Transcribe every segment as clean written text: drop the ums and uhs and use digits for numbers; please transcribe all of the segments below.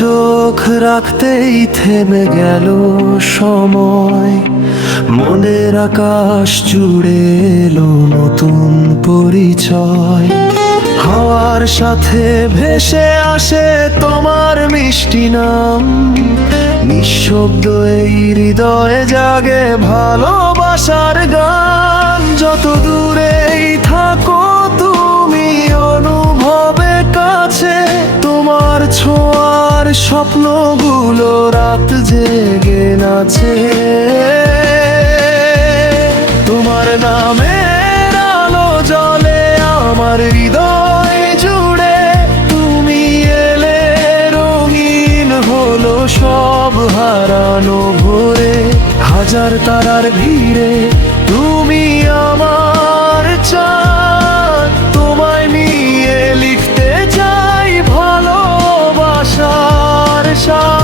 চোখ রাখতেই থেমে গেল সময়, মনের আকাশ জুড়ে এলো নতুন পরিচয়। হাওয়ার সাথে ভেসে আসে তোমার মিষ্টি নাম, নিঃশব্দ এই হৃদয়ে জাগে ভালোবাসার গান। যত দূরেই থাকো তুমি অনুভবে কাছে, তোমার ছোঁয়ার স্বপ্নগুলো রাত জেগে নাচে। তোমার নামের আলো জ্বলে আমার হৃদয় জুড়ে, তুমি এলে রঙিন হলো সব হারানো ভোরে। হাজার তারার ভিড়ে তুমি আমার চাঁদ, তোমায় নিয়ে লিখতে চাই ভালোবাসার সাথ।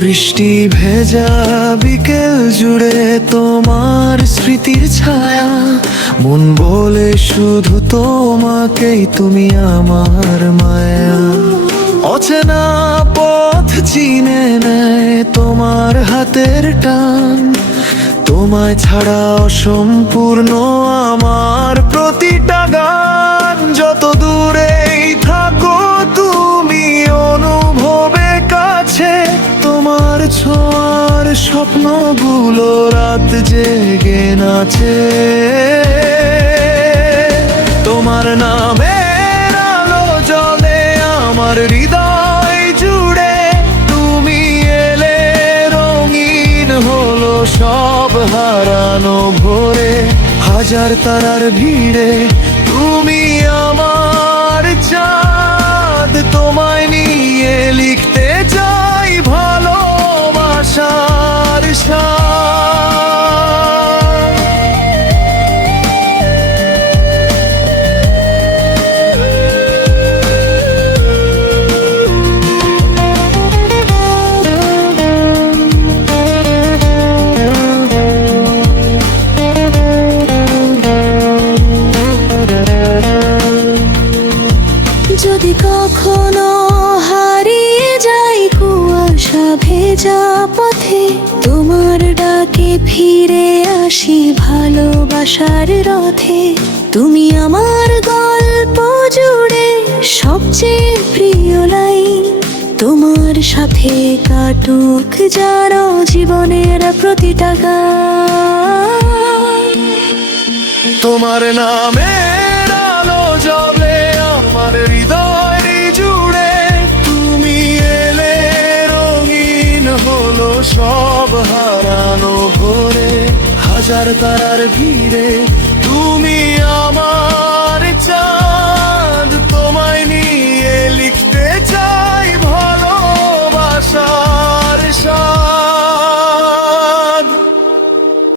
বৃষ্টি ভেজা বিকেল জুড়ে তোমার স্মৃতির ছায়া, মন বলে শুধু তোমাকেই, তুমি আমার মায়া। অচেনা পথ চিনে নেয় তোমার হাতের টান, তোমায় ছাড়া অসম্পূর্ণ আমার প্রতিটা গান। যত দূরেই থাকো তুমি অনুভবে কাছে, তোমার ছোঁয়ার স্বপ্নগুলো রাত জেগে নাচে। তোমার নামের আলো জ্বলে আমার হৃদয় জুড়ে, তুমি এলে রঙিন হলো সব হারানো ভোরে। হাজার তারার ভিড়ে তুমি আমার চাঁদ, তোমায় নিয়ে লিখতে চাই ভালোবাসার সাথ। যদি কখনো হারিয়ে যাই কুয়াশা ভেজা পথে, তোমার ডাকে ফিরে আসি ভালোবাসার রথে। তুমি আমার গল্প জুড়ে সবচেয়ে প্রিয় লাইন, তোমার সাথে কাটুক যারা জীবনের প্রতিটা গান। তোমার নামের আলো জ্বলে আমার হৃদয় জুড়ে, তুমি এলে রঙিন হলো সব হারানো ভোরে। হাজার তারার ভিড়ে তুমি আমার চাঁদ।